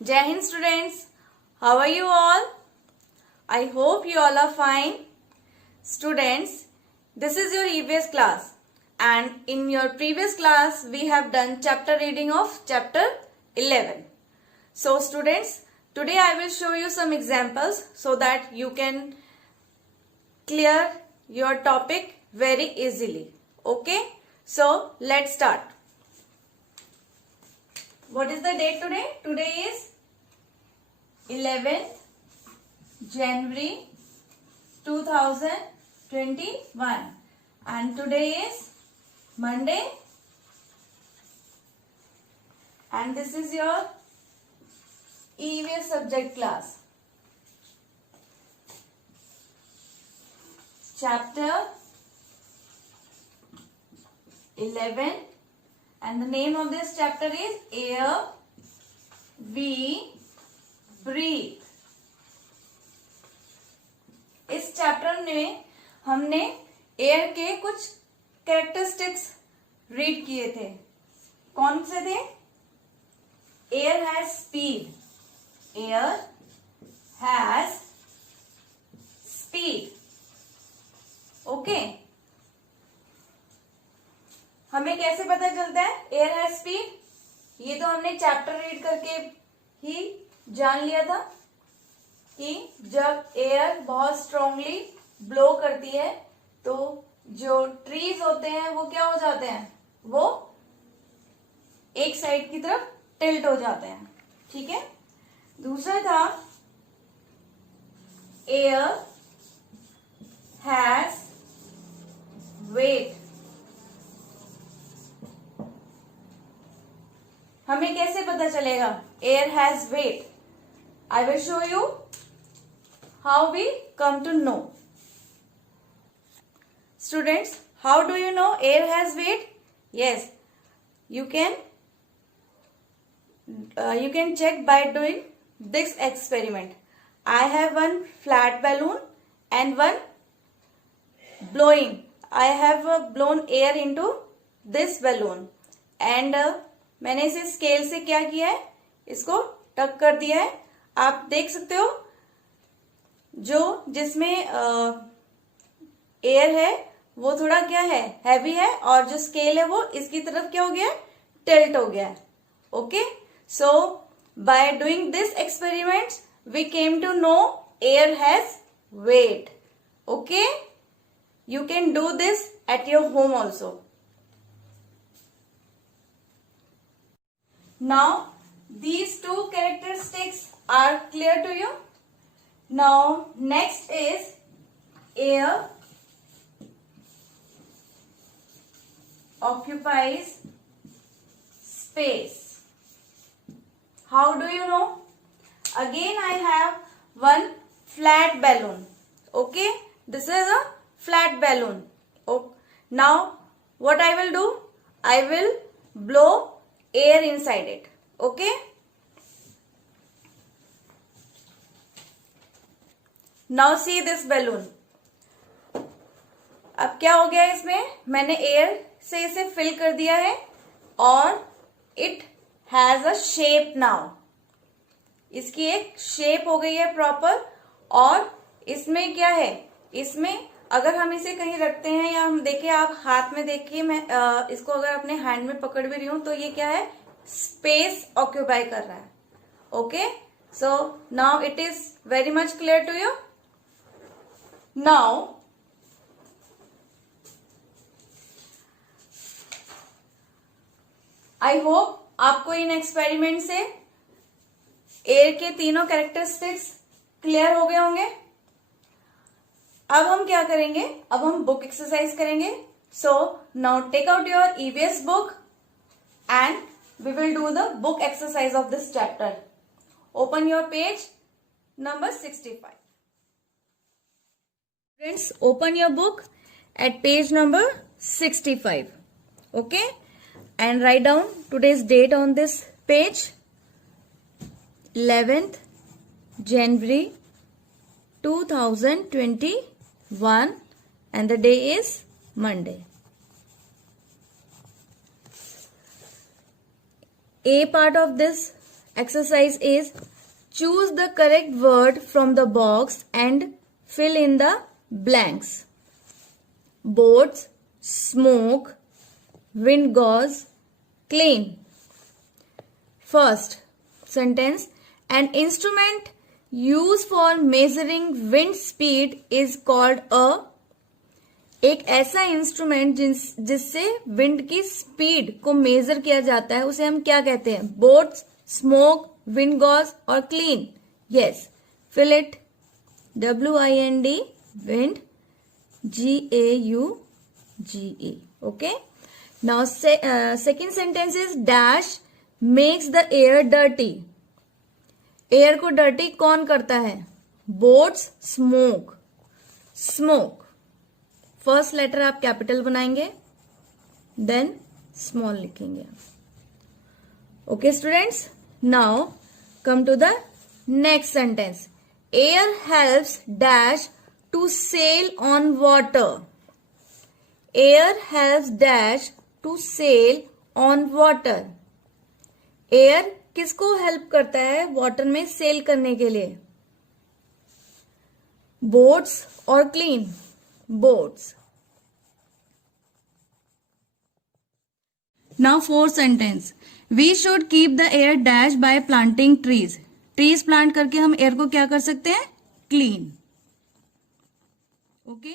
Jai Hind students, how are you all? I hope you all are fine. Students, this is your EVS class and in your previous class we have done chapter reading of chapter 11. So students, today I will show you some examples so that you can clear your topic very easily. Okay, so let's start. What is the date today? Today is 11th January 2021 and today is Monday and this is your EVS subject class. Chapter 11 and the name of this chapter is Air We Breathe. इस चैप्टर में हमने एयर के कुछ characteristics read किए थे. कौन से थे? Air has speed. Air has speed. Okay, हमें कैसे पता चलता है एयर हैज स्पीड? ये तो हमने चैप्टर रीड करके ही जान लिया था कि जब एयर बहुत स्ट्रांगली ब्लो करती है तो जो ट्रीज होते हैं वो क्या हो जाते हैं, वो एक साइड की तरफ टिल्ट हो जाते हैं. ठीक है. दूसरा था एयर हैज वेट. हमें कैसे पता चलेगा air has weight? I will show you how we come to know. Students, how do you know air has weight? Yes, you can check by doing this experiment. I have one flat balloon and one blowing. I have blown air into this balloon and मैंने इसे स्केल से क्या किया है, इसको टक कर दिया है. आप देख सकते हो जो जिसमें एयर है वो थोड़ा क्या है, हैवी है, और जो स्केल है वो इसकी तरफ क्या हो गया, टिल्ट हो गया है. Okay, so by doing this experiment we came to know air has weight. Okay, you can do this at your home also. Now these two characteristics are clear to you. Now next is air occupies space. How do you know? Again I have one flat balloon. Okay, this is a flat balloon. Okay. Now what I will do, I will blow air inside it. Okay, now see this balloon. अब क्या हो गया इसमें, मैंने एयर से इसे फिल कर दिया है और it has a shape now. इसकी एक शेप हो गई है प्रॉपर. और इसमें क्या है, इसमें अगर हम इसे कहीं रखते हैं या हम देखिए, आप हाथ में देखिए, मैं इसको अगर अपने हैंड में पकड़ भी रही हूं तो ये क्या है, स्पेस ऑक्यूपाई कर रहा है. Okay, so now it is very much clear to you. Now I hope आपको इन एक्सपेरिमेंट से एयर के तीनों कैरेक्टरिस्टिक्स क्लियर हो गए होंगे. अब हम क्या करेंगे, अब हम बुक एक्सरसाइज करेंगे. So now take out your EVS book and we will do the book exercise of this chapter. Open your page number 65. Friends, open your book at page number 65. Okay, and write down today's date on this page, 11th January 2021 and the day is Monday. A part of this exercise is choose the correct word from the box and fill in the blanks. Boats, smoke, wind gauze, clean. First sentence, an instrument used for measuring wind speed is called a. एक ऐसा इंस्ट्रूमेंट जिससे विंड की स्पीड को मेजर किया जाता है उसे हम क्या कहते हैं? बोट्स, स्मोक, विंड गॉज और clean. Yes, fill it. WIND, wind, GAUGE. Okay. Now second sentence is dash makes the air dirty. Air को डर्टी कौन करता है? Boats, smoke. Smoke. First letter आप कैपिटल बनाएंगे, देन स्मॉल लिखेंगे. Okay students, now come to the next sentence. Air helps dash to sail on water. Air helps dash to sail on water. Air किसको help करता है वाटर में सेल करने के लिए? बोट्स और clean. Boats. Now fourth sentence. We should keep the air dash by planting trees. Trees plant करके हम एयर को क्या कर सकते हैं? क्लीन. ओके.